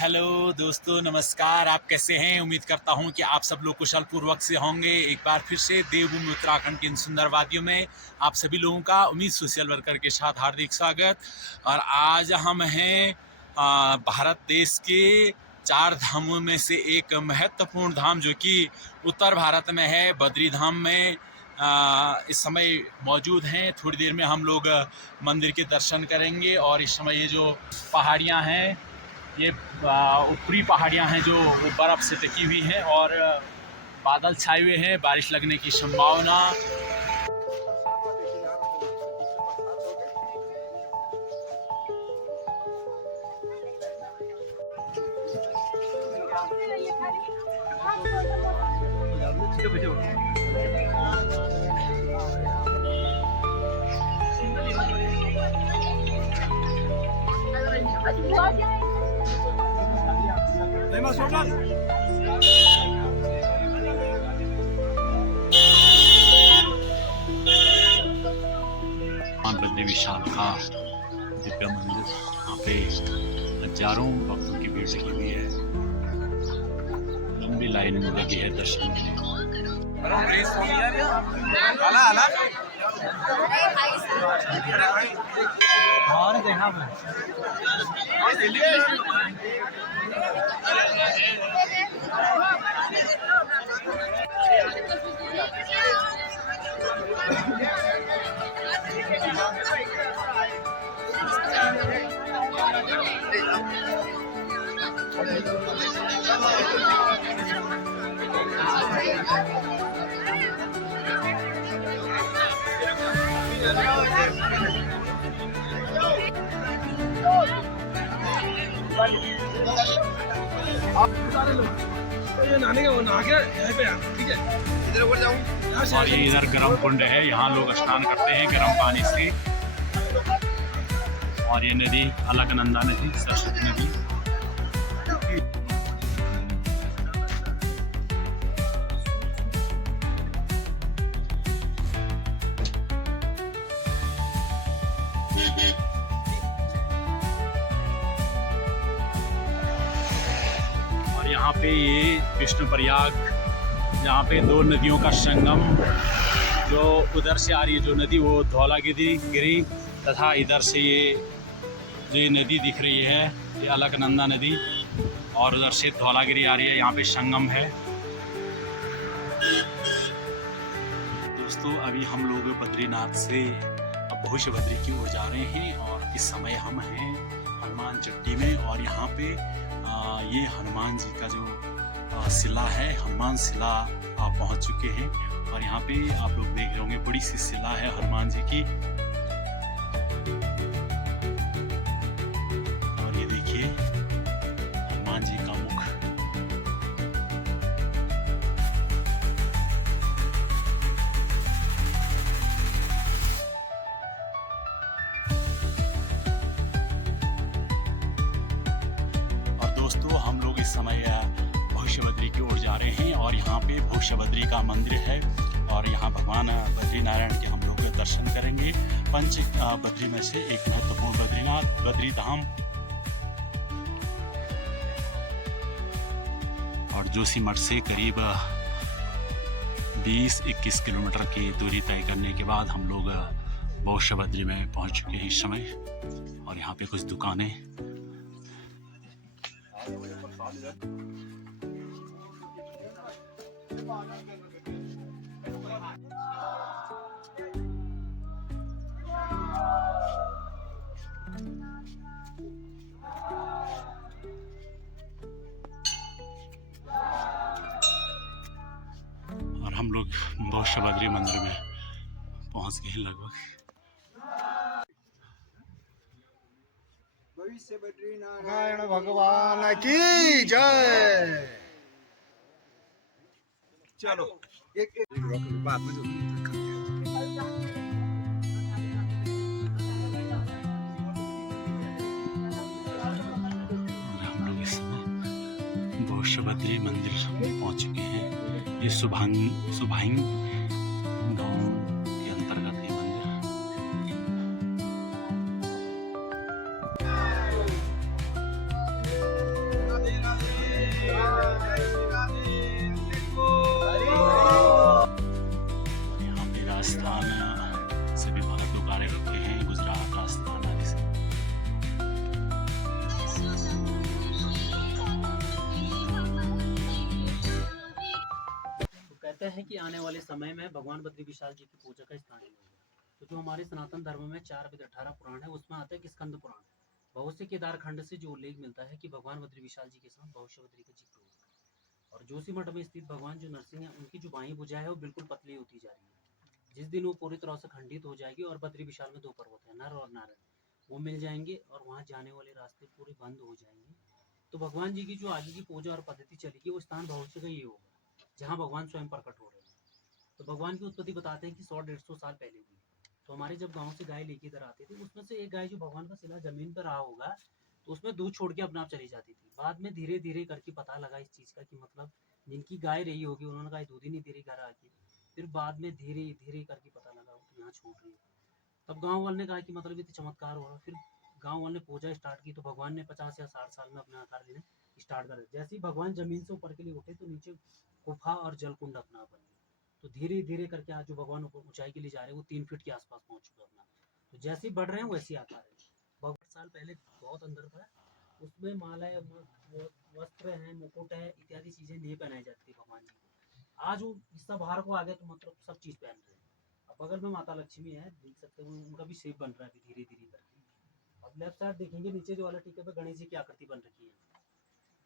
Hello दोस्तों, नमस्कार। आप कैसे हैं? उम्मीद करता हूं कि आप सब लोग कुशल पूर्वक से होंगे। एक बार फिर से देवभूमि उत्तराखंड की इन सुंदर वादियों में आप सभी लोगों का उम्मीद सोशल वर्कर के साथ हार्दिक स्वागत। और आज हम हैं भारत देश के 4 धामों में से एक महत्वपूर्ण धाम जो कि उत्तर भारत में है, बद्री धाम में इस समय मौजूद हैं। थोड़ी देर में हम लोग मंदिर के दर्शन करेंगे। और इस समय ये जो पहाड़ियाँ हैं, ये ऊपरी पहाड़ियाँ हैं जो वो बर्फ़ से ढकी हुई हैं और बादल छाए हुए हैं, बारिश लगने की संभावना। बद्री विशाल का दिव्य मंदिर, यहाँ पे हजारों भक्तों की भीड़ लगी हुई है। लंबी लाइन लगी है दर्शन के लिए। और ये इधर गर्म कुंड है, यहाँ लोग स्नान करते हैं गर्म पानी से। और ये नदी अलकनंदा नदी, सरस्वती नदी। और यहाँ पे ये विष्णुप्रयाग, यहाँ पे दो नदियों का संगम, जो उधर से आ रही है जो नदी वो धौलागिरी तथा इधर से ये जो नदी दिख रही है ये अलकनंदा नदी, और उधर से धौलागिरी आ रही है। यहाँ पे संगम है। दोस्तों, अभी हम लोग बद्रीनाथ से भविष्य बद्री की ओर जा रहे हैं और इस समय हम हैं हनुमान चट्टी में। और यहाँ पे ये हनुमान जी का जो शिला है, हनुमान शिला आप पहुँच चुके हैं। और यहाँ पे आप लोग देख रहे होंगे बड़ी सी शिला है हनुमान जी की। और ये देखिए हनुमान जी का मुख। और दोस्तों, हम लोग इस समय भविष्य बद्री की ओर जा रहे हैं और यहाँ पे भविष्य बद्री का मंदिर है। और यहाँ भगवान बद्री नारायण के हम लोग दर्शन करेंगे। पंच बद्री में से एक महत्वपूर्ण बद्रीनाथ बद्री धाम। और जोशीमठ से करीब 20-21 किलोमीटर की दूरी तय करने के बाद हम लोग भविष्य बद्री में पहुँच चुके हैं इस समय। और यहाँ पे कुछ दुकानें। और हम लोग भविष्य बद्री मंदिर में पहुंच गए हैं लगभग। भविष्य बद्री नारायण भगवान की जय। चलो एक बात में हम लोग इस समय भविष्य बद्री मंदिर में पहुंच चुके हैं। ये सुभांग गाँव के अंतर्गत है मंदिर। हैं कि आने वाले समय में भगवान बद्री विशाल जी की पूजा का स्थान ही होगा। तो जो हमारे सनातन धर्म में 4 वेद 18 पुराण है, उसमें आता है कि स्कंद पुराण। भविष्य केदार खंड से जो उल्लेख मिलता है कि भगवान बद्री विशाल जी के साथ भविष्य बद्री का जिक्र होगा। और जोशीमठ में स्थित भगवान जो नरसिंह है, उनकी जो बाई भुजा है वो बिल्कुल पतली होती जा रही है। जिस दिन वो पूरी तरह से खंडित हो जाएगी और बद्री विशाल में 2 पर्वत है, नर और नारायण, वो मिल जाएंगे और वहाँ जाने वाले रास्ते पूरे बंद हो जाएंगे। तो भगवान जी की जो आगे की पूजा और पद्धति चलेगी, वो स्थान भविष्य का ये होगा जहाँ भगवान स्वयं प्रकट हो रहे हैं। तो भगवान की उत्पत्ति बताते हैं कि 100-150 साल पहले हुई। तो हमारे जब गांव से गाय लेके इधर आते थे, उसमें से एक गाय जो भगवान का शिला जमीन पर रहा होगा, तो उसमें दूध छोड़ के अपने आप चली जाती थी। बाद में धीरे धीरे करके पता लगा इस चीज़ का कि मतलब जिनकी गाय रही होगी उन्होंने कहा दूध ही नहीं दे रही घर आके। फिर बाद में धीरे धीरे करके पता लगा कि यहाँ छूट रही है। तब गाँव वाले ने कहा कि मतलब ये तो चमत्कार हो रहा। फिर गाँव वाले ने पूजा स्टार्ट की, तो भगवान ने 50 या 60 साल में अपने आकार लेने स्टार्ट कर दिया। जैसे ही भगवान जमीन से ऊपर के लिए उठे, तो नीचे गुफा और जलकुंड अपना बन गया। तो धीरे धीरे करके आज जो भगवान ऊंचाई के लिए जा रहे हैं, वो 3 फीट के आसपास पहुंच चुका अपना। तो जैसे ही बढ़ रहे हैं वैसे आकार है। भगवान साल पहले बहुत अंदर था, उसमें मालाएं, वस्त्र हैं, मुकुट है, इत्यादि चीजें नहीं पहनाई जाती भगवान जी को। आज वो हिस्सा बाहर को आ गया, तो मतलब सब चीज पहन रहे हैं। अब बगल में माता लक्ष्मी है, देख सकते हो, उनका भी शेप बन रहा है धीरे धीरे करके। अब लेफ्ट साइड देखेंगे, नीचे जो वाला टीके पे गणेश जी की आकृति बन रखी है,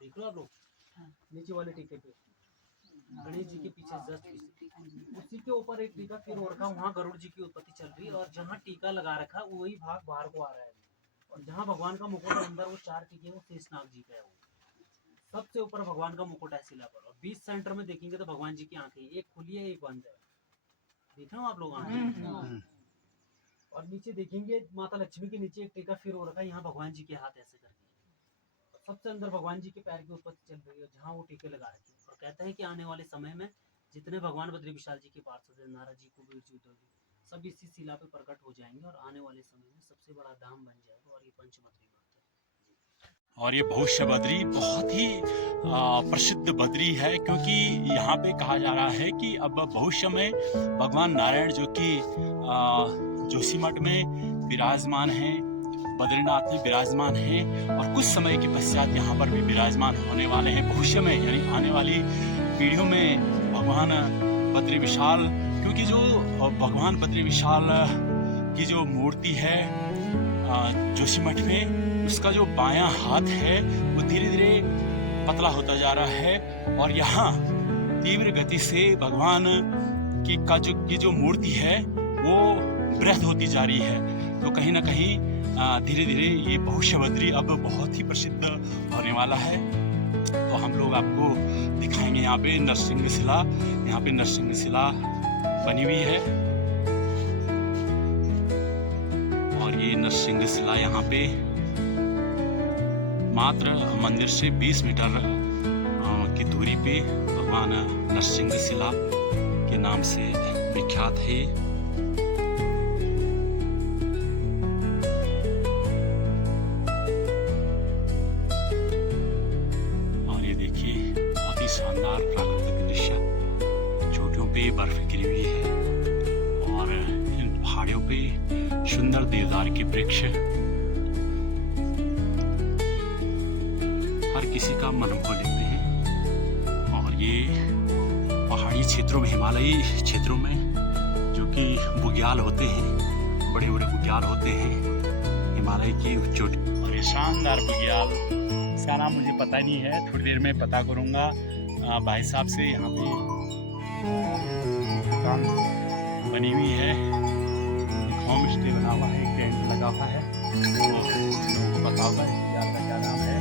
देख लो आप लोग। नीचे वाले टीके पे गणेश जी के पीछे जस्ट उसी के ऊपर एक टीका फिर और रखा, वहाँ गरुड़ जी की उत्पत्ति चल रही है। और जहाँ टीका लगा रखा वही भाग बाहर को आ रहा है। और जहाँ भगवान का मुकुट है अंदर, वो 4 टीके वो शेषनाग जी का है। वो सबसे ऊपर भगवान का मुकुट है शिला पर। और 20 सेंटर में देखेंगे तो भगवान जी की आंखें, एक खुली है एक बंद है, देख रहे हो आप लोग आंखें। और नीचे देखेंगे माता लक्ष्मी के नीचे एक टीका फिर हो रखा है, यहाँ भगवान जी के हाथ ऐसे करके। सबसे अंदर भगवान जी के पैर की उत्पत्ति चल रही है, जहाँ वो टीके लगा रखे हैं। और कहते हैं कि आने वाले समय में जितने भगवान बद्री विशाल जी के पार्षद हैं, नारद जी, कुबेर जी, उद्धव जी, सब इसी शिला पे प्रकट हो जाएंगे और आने वाले समय में सबसे बड़ा धाम बन जाएगा। और ये पंचमद्री माता है। और ये भविष्य बद्री बहुत ही प्रसिद्ध बद्री है, क्योंकि यहाँ पे कहा जा रहा है कि अब भविष्य में भगवान नारायण जो कि जोशीमठ में विराजमान हैं, बद्रीनाथ में विराजमान हैं, और कुछ समय के पश्चात यहाँ पर भी विराजमान होने वाले हैं भविष्य में, यानी आने वाली पीढ़ियों में भगवान बद्री विशाल। क्योंकि जो भगवान बद्री विशाल की जो मूर्ति है जोशीमठ में, उसका जो बायां हाथ है वो धीरे धीरे पतला होता जा रहा है। और यहाँ तीव्र गति से भगवान की जो मूर्ति है वो वृद्ध होती जा रही है। तो कहीं ना कहीं धीरे धीरे ये भविष्य बद्री अब बहुत ही प्रसिद्ध होने वाला है। तो हम लोग आपको दिखाएंगे यहाँ पे नरसिंह शिला, यहाँ पे नरसिंह शिला बनी हुई है। और ये नरसिंह शिला यहाँ पे मात्र मंदिर से 20 मीटर की दूरी पे भगवान नरसिंह शिला के नाम से विख्यात है। और ये देखिए बहुत ही शानदार प्राकृतिक दृश्य, चोटियों पे बर्फ गिरी हुई है और इन पहाड़ियों पे सुंदर देवदार के वृक्ष हर किसी का मन मोह लेते हैं। और ये पहाड़ी क्षेत्रों में, हिमालयी क्षेत्रों में जो कि बुग्याल होते हैं, बड़े बड़े बुग्याल होते हैं हिमालय की चोटी। और ये शानदार बुग्याल, इसका नाम मुझे पता नहीं है, थोड़ी देर में पता करूँगा भाई साहब से। यहाँ पे दुकान बनी हुई है, एक होम स्टे बना हुआ है, एक टेंट लगा हुआ है, तो लोगों को पता होगा इस बुग्याल का क्या नाम है।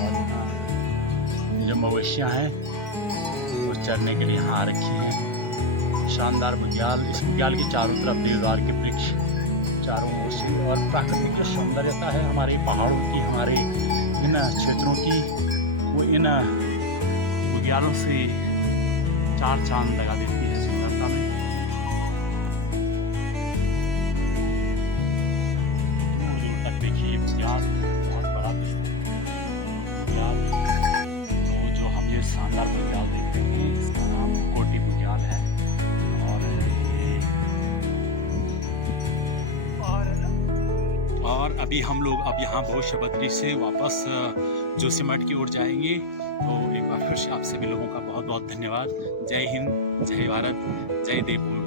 और जो मवेशियाँ हैं वो चरने के लिए यहाँ आ रखी हैं। शानदार बुग्याल, इस बुग्याल के चारों तरफ देवदार के वृक्ष चारों ओर से, और प्राकृतिक जो सौंदर्यता है हमारे पहाड़ों की, हमारे इन क्षेत्रों की, वो इन बुग्यालों से 4 चांद लगा देती है सुंदरता में। दूर तक देखिए बुग्याल बहुत बड़ा बुग्याल। तो जो हम ये शानदार बुग्याल देख रहे हैं, इसका नाम कोटी बुग्याल है। और अभी हम लोग अब यहाँ भविष्य बद्री से वापस जोशीमठ की ओर जाएंगे। तो एक बार फिर से आप सभी लोगों का बहुत बहुत धन्यवाद। जय हिंद। जय भारत, जय देवभूमि।